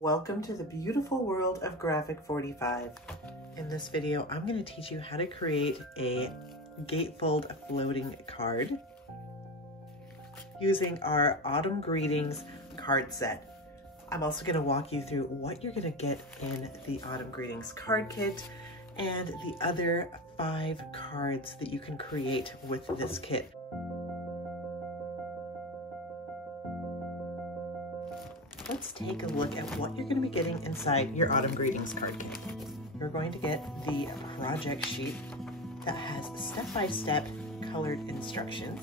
Welcome to the beautiful world of Graphic 45. In this video, I'm going to teach you how to create a gatefold floating card using our Autumn Greetings card set. I'm also going to walk you through what you're going to get in the Autumn Greetings card kit and the other 5 cards that you can create with this kit. Let's take a look at what you're going to be getting inside your Autumn Greetings card kit. You're going to get the project sheet that has step-by-step colored instructions,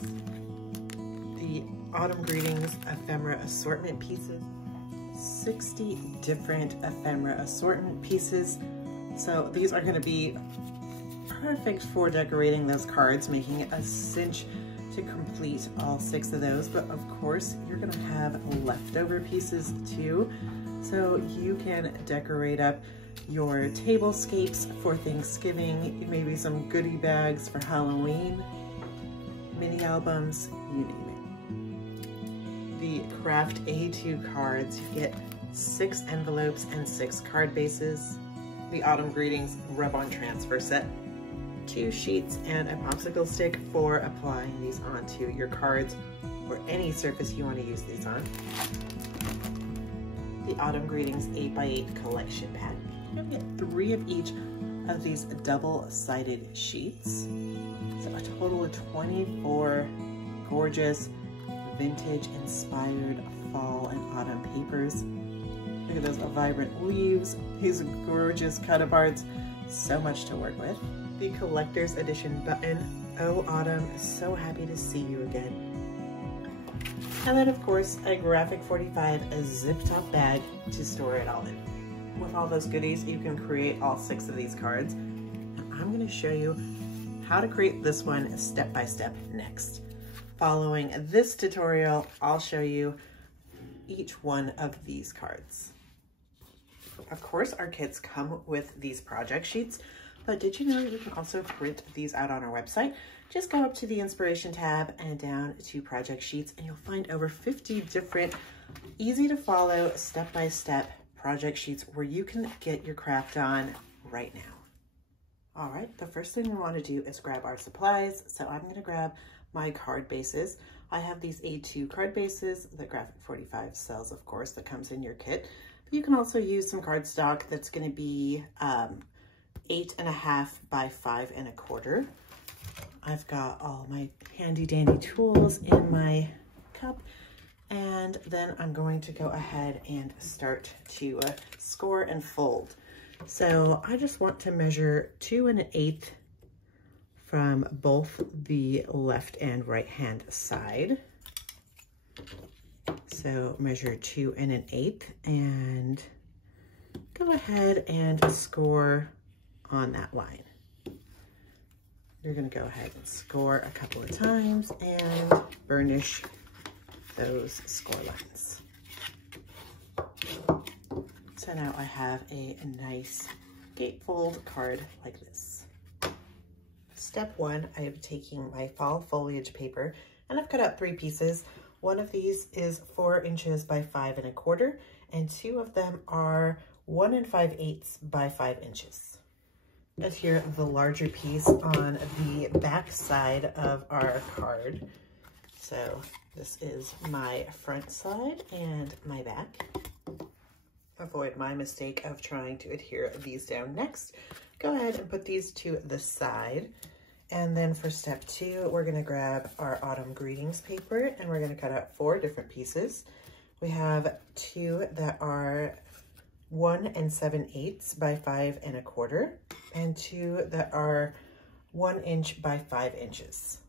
the Autumn Greetings ephemera assortment pieces, 60 different ephemera assortment pieces. So these are going to be perfect for decorating those cards, making it a cinch to complete all 6 of those, but of course you're gonna have leftover pieces too, so you can decorate up your tablescapes for Thanksgiving, maybe some goodie bags for Halloween, mini albums, you name it. The Kraft A2 cards, you get 6 envelopes and 6 card bases. The Autumn Greetings rub-on transfer set, 2 sheets and a popsicle stick for applying these onto your cards or any surface you want to use these on. The Autumn Greetings 8x8 collection pack. You're going to get 3 of each of these double-sided sheets. So a total of 24 gorgeous vintage-inspired fall and autumn papers. Look at those vibrant leaves, these gorgeous cut-aparts, so much to work with. The collector's edition button. Oh, Autumn, so happy to see you again. And then, of course, a Graphic 45 zip-top bag to store it all in. With all those goodies, you can create all 6 of these cards. I'm going to show you how to create this one step by step next. Following this tutorial, I'll show you each one of these cards. Of course, our kits come with these project sheets, but did you know you can also print these out on our website? Just go up to the inspiration tab and down to project sheets, and you'll find over 50 different easy to follow step-by-step project sheets where you can get your craft on right now. All right, the first thing we want to do is grab our supplies. So I'm going to grab my card bases. I have these A2 card bases that Graphic 45 sells, of course, that comes in your kit. But you can also use some cardstock that's going to be 8.5 by 5 1/4. I've got all my handy dandy tools in my cup, and then I'm going to go ahead and start to score and fold. So I just want to measure 2 1/8 from both the left and right hand side. So measure 2 1/8 and go ahead and score on that line. You're going to go ahead and score a couple of times and burnish those score lines. So now I have a nice gatefold card like this. Step 1, I am taking my fall foliage paper and I've cut out 3 pieces. One of these is 4 inches by 5 1/4 and 2 of them are 1 5/8 by 5 inches. Adhere the larger piece on the back side of our card. So this is my front side and my back. Avoid my mistake of trying to adhere these down next. Go ahead and put these to the side. And then for step 2, we're going to grab our Autumn Greetings paper and we're going to cut out 4 different pieces. We have 2 that are 1 7/8 by 5 1/4 and 2 that are 1 inch by 5 inches.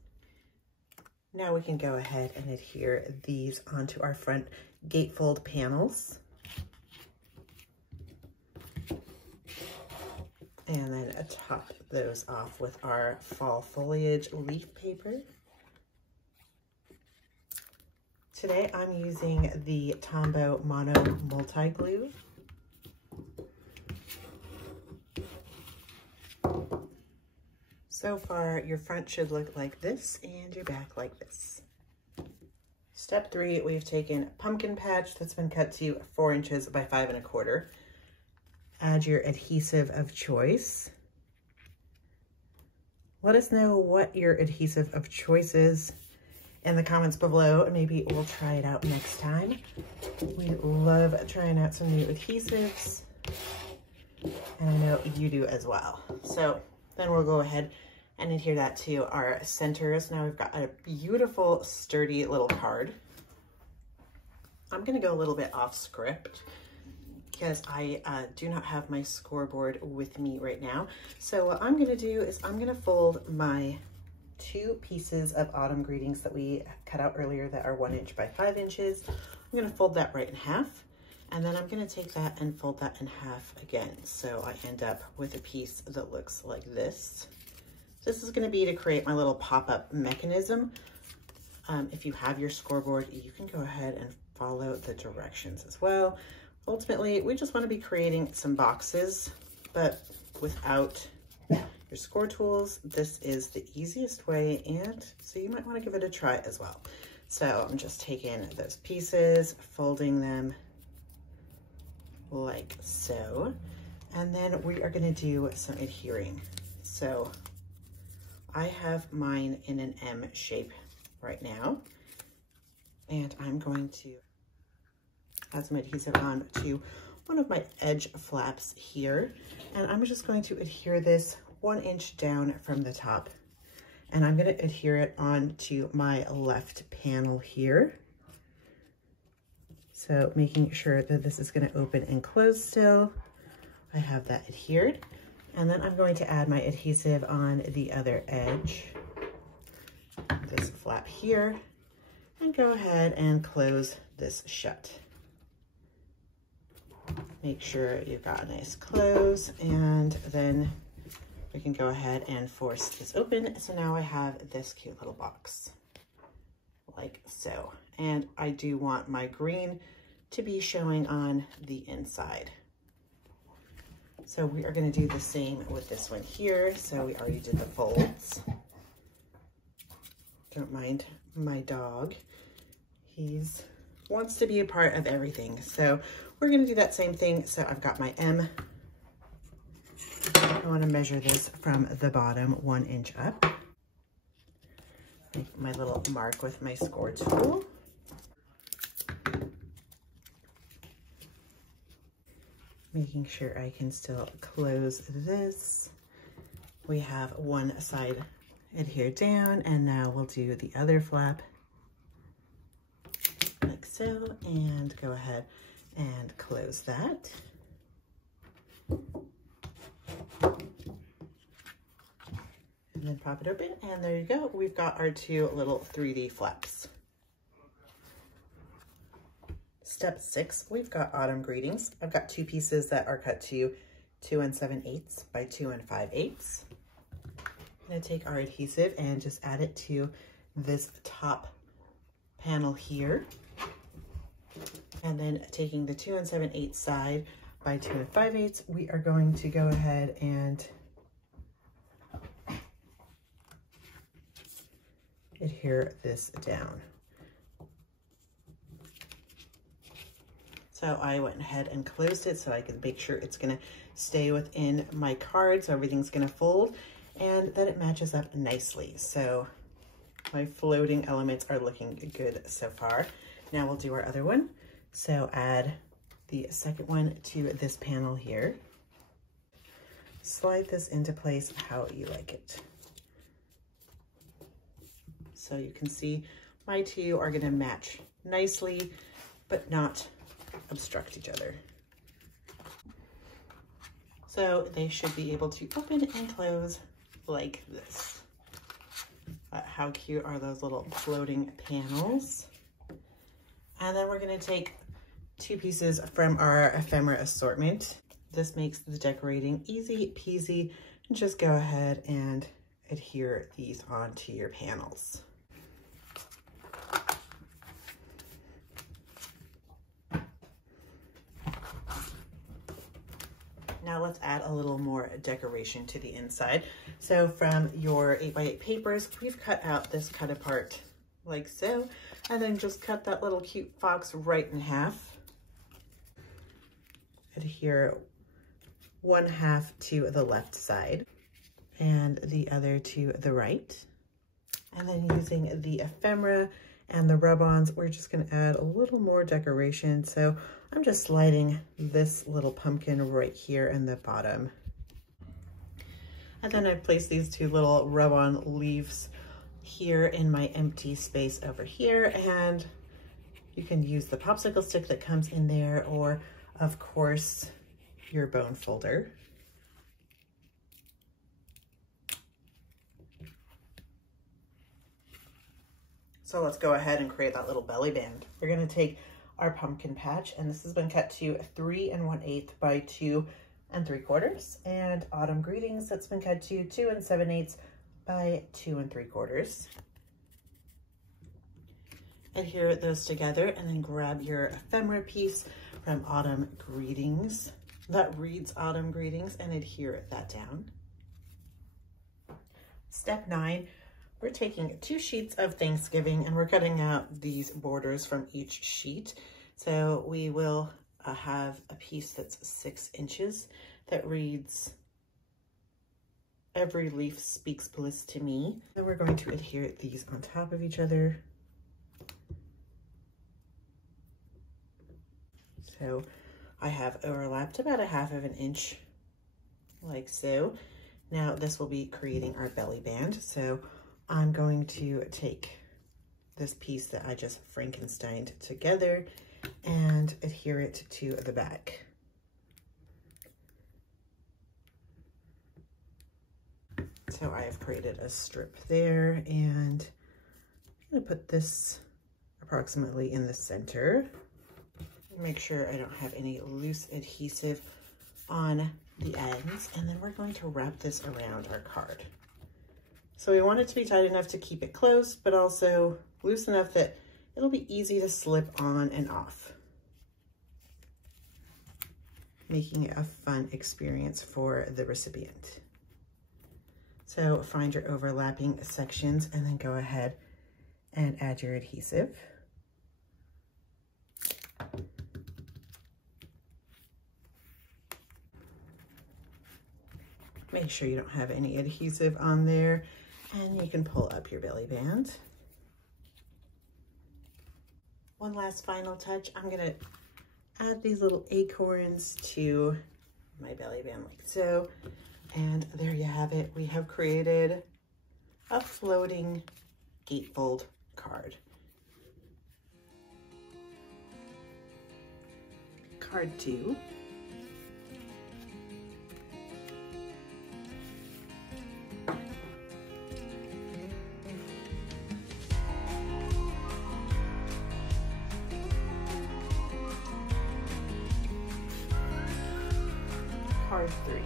Now we can go ahead and adhere these onto our front gatefold panels. And then top those off with our fall foliage leaf paper. Today I'm using the Tombow Mono Multi-Glue. So far, your front should look like this and your back like this. Step 3, we've taken pumpkin patch that's been cut to 4 inches by 5 1/4. Add your adhesive of choice. Let us know what your adhesive of choice is in the comments below, and maybe we'll try it out next time. We love trying out some new adhesives, and I know you do as well. So then we'll go ahead and adhere that to our centers. Now we've got a beautiful, sturdy little card. I'm gonna go a little bit off script because I do not have my scoreboard with me right now. So what I'm gonna do is I'm gonna fold my 2 pieces of autumn greetings that we cut out earlier that are 1 inch by 5 inches. I'm gonna fold that right in half, and then I'm gonna take that and fold that in half again. So I end up with a piece that looks like this. This is gonna be to create my little pop-up mechanism. If you have your scoreboard, you can go ahead and follow the directions as well. Ultimately, we just wanna be creating some boxes, but without your score tools, this is the easiest way, and so you might wanna give it a try as well. So I'm just taking those pieces, folding them like so, and then we are gonna do some adhering. So I have mine in an M shape right now, and I'm going to add some adhesive on to one of my edge flaps here, and I'm just going to adhere this 1 inch down from the top, and I'm going to adhere it onto my left panel here. So making sure that this is going to open and close still. I have that adhered. And then I'm going to add my adhesive on the other edge, this flap here, and go ahead and close this shut. Make sure you've got a nice close, and then we can go ahead and force this open. So now I have this cute little box, like so. And I do want my green to be showing on the inside. So we are going to do the same with this one here. So we already did the folds. Don't mind my dog. He's wants to be a part of everything. So we're going to do that same thing. So I've got my M. I want to measure this from the bottom 1 inch up. Make my little mark with my score tool. Making sure I can still close this. We have one side adhered down, and now we'll do the other flap like so, and go ahead and close that. And then pop it open, and there you go. We've got our 2 little 3D flaps. Step 6, we've got autumn greetings. I've got 2 pieces that are cut to 2 7/8 by 2 5/8. I'm gonna take our adhesive and just add it to this top panel here. And then taking the 2 7/8 side by 2 5/8, we are going to go ahead and adhere this down. So I went ahead and closed it so I can make sure it's gonna stay within my card, so everything's gonna fold, and that it matches up nicely. So my floating elements are looking good so far. Now we'll do our other one. So add the second one to this panel here. Slide this into place how you like it. So you can see my 2 are gonna match nicely, but not obstruct each other. So they should be able to open and close like this. How cute are those little floating panels? And then we're going to take 2 pieces from our ephemera assortment. This makes the decorating easy peasy. Just go ahead and adhere these onto your panels. Now let's add a little more decoration to the inside. So from your 8x8 papers, we've cut out this cut apart like so, and then just cut that little cute fox right in half. Adhere 1/2 to the left side and the other to the right. And then using the ephemera and the rub-ons, we're just gonna add a little more decoration. So I'm just sliding this little pumpkin right here in the bottom. And then I've placed these 2 little rub-on leaves here in my empty space over here. And you can use the popsicle stick that comes in there, or of course, your bone folder. So let's go ahead and create that little belly band. We're gonna take our pumpkin patch, and this has been cut to 3 1/8 by 2 3/4, and autumn greetings that's been cut to 2 7/8 by 2 3/4. Adhere those together and then grab your ephemera piece from autumn greetings that reads autumn greetings and adhere that down. Step 9, we're taking 2 sheets of Thanksgiving and we're cutting out these borders from each sheet. So we will have a piece that's 6 inches that reads, "Every leaf speaks bliss to me." Then we're going to adhere these on top of each other. So I have overlapped about 1/2 inch, like so. Now this will be creating our belly band. So I'm going to take this piece that I just Frankensteined together and adhere it to the back. So I have created a strip there, and I'm going to put this approximately in the center. Make sure I don't have any loose adhesive on the ends, and then we're going to wrap this around our card. So we want it to be tight enough to keep it closed, but also loose enough that it'll be easy to slip on and off, making it a fun experience for the recipient. So find your overlapping sections and then go ahead and add your adhesive. Make sure you don't have any adhesive on there, and you can pull up your belly band. One last final touch, I'm gonna add these little acorns to my belly band like so. And there you have it. We have created a floating gatefold card. Card 2. Card 3.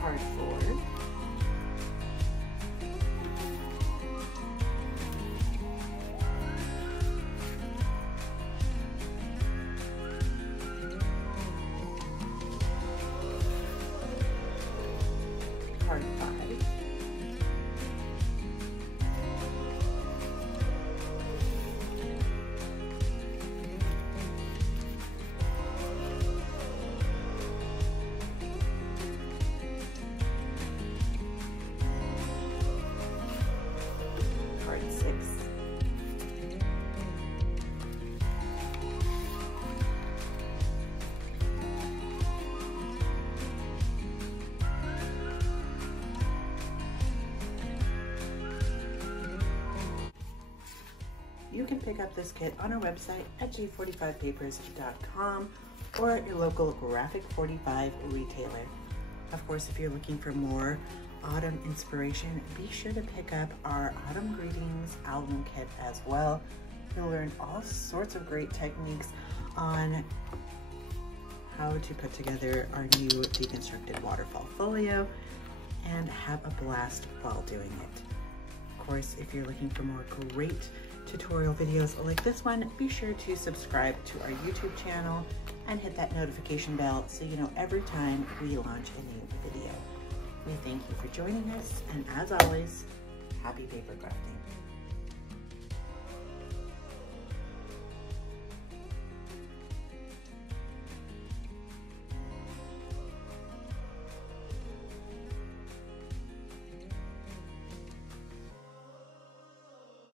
Card 4. Card 5. Card 6. You can pick up this kit on our website at g45papers.com or at your local Graphic 45 retailer. Of course, if you're looking for more autumn inspiration, be sure to pick up our Autumn Greetings album kit as well. You'll learn all sorts of great techniques on how to put together our new deconstructed waterfall folio and have a blast while doing it. course, if you're looking for more great tutorial videos like this one, be sure to subscribe to our YouTube channel and hit that notification bell so you know every time we launch a new video. We thank you for joining us, and as always, happy paper crafting.